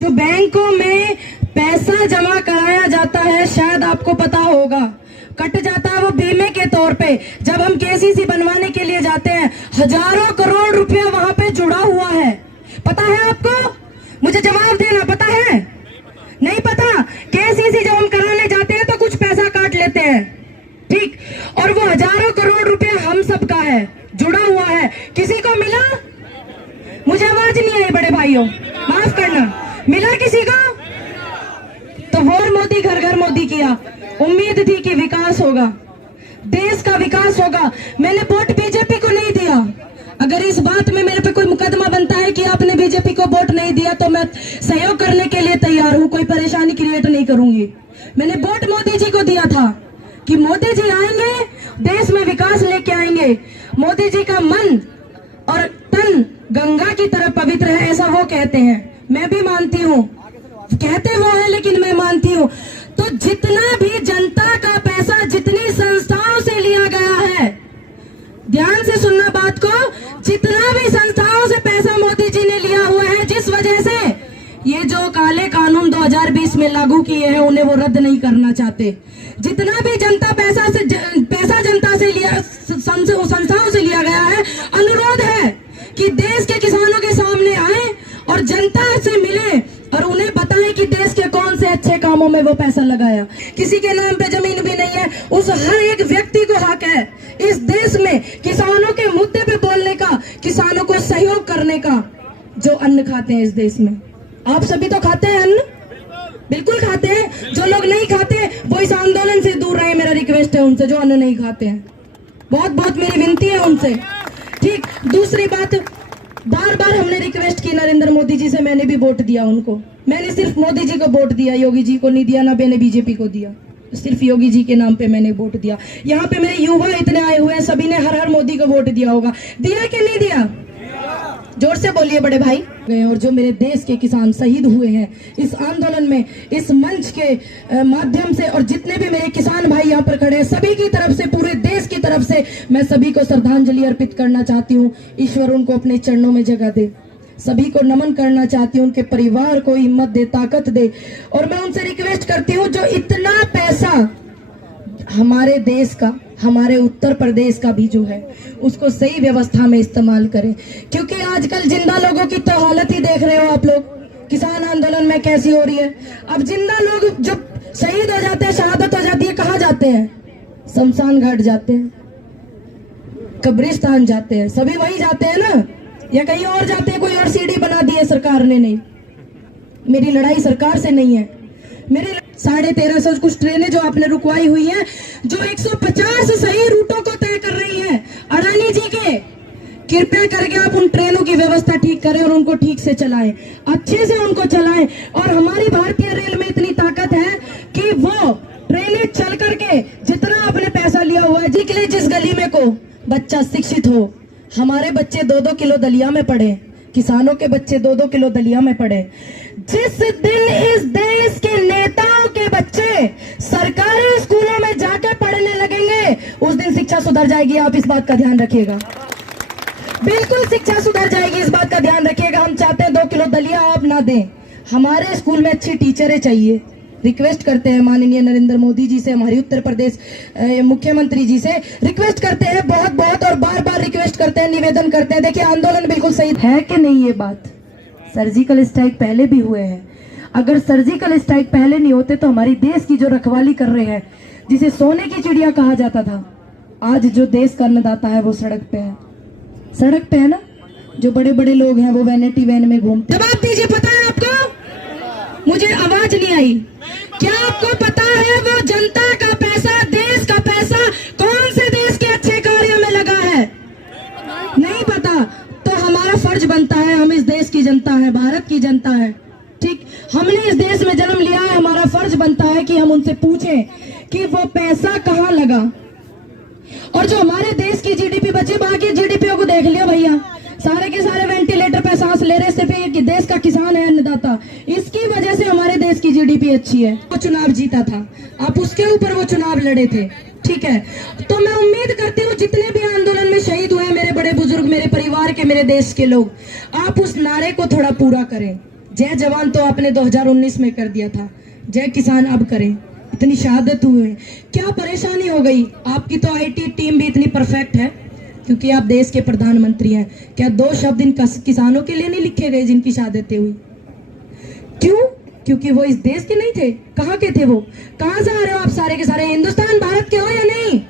जो बैंकों में पैसा जमा कराया जाता है, शायद आपको पता होगा, कट जाता है वो बीमे के तौर पे। जब हम केसीसी बनवाने के लिए जाते हैं, हजारों करोड़ रुपया वहां पे जुड़ा हुआ है। पता है आपको? मुझे जवाब देना, पता है? नहीं पता? केसीसी जब हम कराने जाते हैं तो कुछ पैसा काट लेते हैं, ठीक, और वो हजारों करोड़ रुपया हम सबका है, जुड़ा हुआ है। किसी को मिला? मुझे आवाज नहीं आई बड़े भाइयों, माफ करना। मिला किसी को? तो वोट मोदी घर घर मोदी किया। उम्मीद थी कि विकास होगा, देश का विकास होगा। मैंने वोट बीजेपी को नहीं दिया। अगर इस बात में मेरे पे कोई मुकदमा बनता है कि आपने बीजेपी को वोट नहीं दिया, तो मैं सहयोग करने के लिए तैयार हूं, कोई परेशानी क्रिएट नहीं करूंगी। मैंने वोट मोदी जी को दिया था कि मोदी जी आएंगे, देश में विकास लेके आएंगे। मोदी जी का मन और तन गंगा की तरह पवित्र है, ऐसा वो कहते हैं। मैं भी मानती हूँ, कहते वो है लेकिन मैं मानती हूँ। तो जितना भी जनता का पैसा जितनी संस्थाओं से लिया गया है, ध्यान से सुनना बात को, जितना भी संस्थाओं से पैसा मोदी जी ने लिया हुआ है, जिस वजह से ये जो काले कानून 2020 में लागू किए हैं उन्हें वो रद्द नहीं करना चाहते। जितना भी पैसा जनता से लिया, संस्थाओं से लिया गया है, अनुरोध है कि देश के किसानों के सामने आए और जनता से मिले और उन्हें बताएं कि देश के कौन से अच्छे कामों में वो पैसा लगाया। किसी के नाम पे जमीन भी नहीं है, उस हर एक व्यक्ति को हक है इस देश में किसानों के मुद्दे पे बोलने का, किसानों को सहयोग करने का। जो अन्न खाते हैं इस देश में, आप सभी तो खाते हैं अन्न, बिल्कुल खाते हैं। जो लोग नहीं खाते वो इस आंदोलन से दूर रहे, मेरा रिक्वेस्ट है उनसे, जो अन्न नहीं खाते हैं। बहुत बहुत मेरी विनती है उनसे, ठीक। दूसरी बात, बार बार हमने रिक्वेस्ट की नरेंद्र मोदी जी से, मैंने भी वोट दिया उनको। मैंने सिर्फ मोदी जी को वोट दिया, योगी जी को नहीं दिया, ना मैंने बीजेपी को दिया, सिर्फ योगी जी के नाम पे मैंने वोट दिया। यहाँ पे मेरे युवा इतने आए हुए हैं, सभी ने हर हर मोदी को वोट दिया होगा। दिया कि नहीं दिया? जोर से बोलिए बड़े भाई। और जो मेरे देश के किसान शहीद हुए हैं इस आंदोलन में, इस मंच के माध्यम से, और जितने भी मेरे किसान भाई यहाँ पर खड़े हैं, सभी की तरफ से, पूरे देश की तरफ से मैं सभी को श्रद्धांजलि अर्पित करना चाहती हूँ। ईश्वर उनको अपने चरणों में जगह दे। सभी को नमन करना चाहती हूँ, उनके परिवार को हिम्मत दे, ताकत दे। और मैं उनसे रिक्वेस्ट करती हूँ, जो इतना पैसा हमारे देश का, हमारे उत्तर प्रदेश का भी जो है, उसको सही व्यवस्था में इस्तेमाल करें। क्योंकि आजकल जिंदा लोगों की तो हालत ही देख रहे हो आप लोग, किसान आंदोलन में कैसी हो रही है। अब जिंदा लोग जब शहीद हो जाते हैं, शहादत हो जाती है, कहाँ जाते हैं? शमशान घाट जाते हैं, कब्रिस्तान जाते हैं, सभी वही जाते हैं ना, या कहीं और जाते हैं? कोई और सीढ़ी बना दी है सरकार ने? नहीं, मेरी लड़ाई सरकार से नहीं है। मेरी 1350 कुछ ट्रेनें जो आपने रुकवाई हुई है, जो 150 सही रूटों को तय कर रही है अडानी जी के, कृपया करके आप उन ट्रेनों की व्यवस्था ठीक करें और उनको ठीक से चलाएं, अच्छे से उनको चलाएं। और हमारी भारतीय रेल में इतनी ताकत है कि वो ट्रेनें चल करके जितना आपने पैसा लिया हुआ है, निकले जिस गली में को बच्चा शिक्षित हो। हमारे बच्चे 2-2 किलो दलिया में पढ़े, किसानों के बच्चे 2-2 किलो दलिया में पढ़े। जिस दिन इस देश के नेताओं के बच्चे सरकारी स्कूलों में जाकर पढ़ने लगेंगे, उस दिन शिक्षा सुधर जाएगी। आप इस बात का ध्यान रखिएगा, बिल्कुल शिक्षा सुधर जाएगी, इस बात का ध्यान रखिएगा। हम चाहते हैं 2 किलो दलिया आप ना दें, हमारे स्कूल में अच्छी टीचरें चाहिए। रिक्वेस्ट करते हैं माननीय नरेंद्र मोदी जी से, हमारे उत्तर प्रदेश मुख्यमंत्री जी से रिक्वेस्ट करते हैं, बहुत बहुत और बार बार रिक्वेस्ट करते हैं, निवेदन करते हैं। देखिए आंदोलन बिल्कुल सही है कि नहीं? ये बात, सर्जिकल स्ट्राइक पहले भी हुए हैं। अगर सर्जिकल स्ट्राइक पहले नहीं होते तो हमारी देश की जो रखवाली कर रहे हैं, जिसे सोने की चिड़िया कहा जाता था, आज जो देश का अन्नदाता है वो सड़क पे है। सड़क पे है ना, जो बड़े बड़े लोग हैं वो वैनिटी वैन में घूमते। जवाब दीजिए, पता है आपको? मुझे आवाज नहीं आई। क्या आपको पता है वो जनता का पैसा, देश का पैसा कौन से देश के अच्छे कार्य में लगा है? नहीं पता। तो हमारा फर्ज बनता है, हम इस देश की जनता है, भारत की जनता है, ठीक। हमने इस देश में जन्म लिया है, हमारा फर्ज बनता है कि हम उनसे पूछें कि वो पैसा कहाँ लगा। और जो हमारे देश की जीडीपी बची, बाकी जीडीपी को देख लियो भैया, सारे के सारे वेंटिलेटर पे सांस ले रहे, सिर्फ एक देश का किसान है अन्नदाता। इसकी वजह से हमारे देश की जीडीपी अच्छी है। वो चुनाव जीता था, आप उसके ऊपर वो चुनाव लड़े थे, ठीक है। तो मैं उम्मीद करती हूँ जितने भी आंदोलन में शहीद हुए मेरे बड़े बुजुर्ग, मेरे परिवार के, मेरे देश के लोग, आप उस नारे को थोड़ा पूरा करें। जय जवान तो आपने 2019 में कर दिया था, जय किसान अब करें। इतनी शहादत हुए हैं, क्या परेशानी हो गई? आपकी तो आईटी टीम भी इतनी परफेक्ट है क्योंकि आप देश के प्रधानमंत्री हैं। क्या 2 शब्द इन किसानों के लिए नहीं लिखे गए जिनकी शहादतें हुई? क्यों? क्योंकि वो इस देश के नहीं थे। कहाँ के थे वो? कहाँ से आ रहे हो आप? सारे के सारे हिंदुस्तान भारत के हो या नहीं?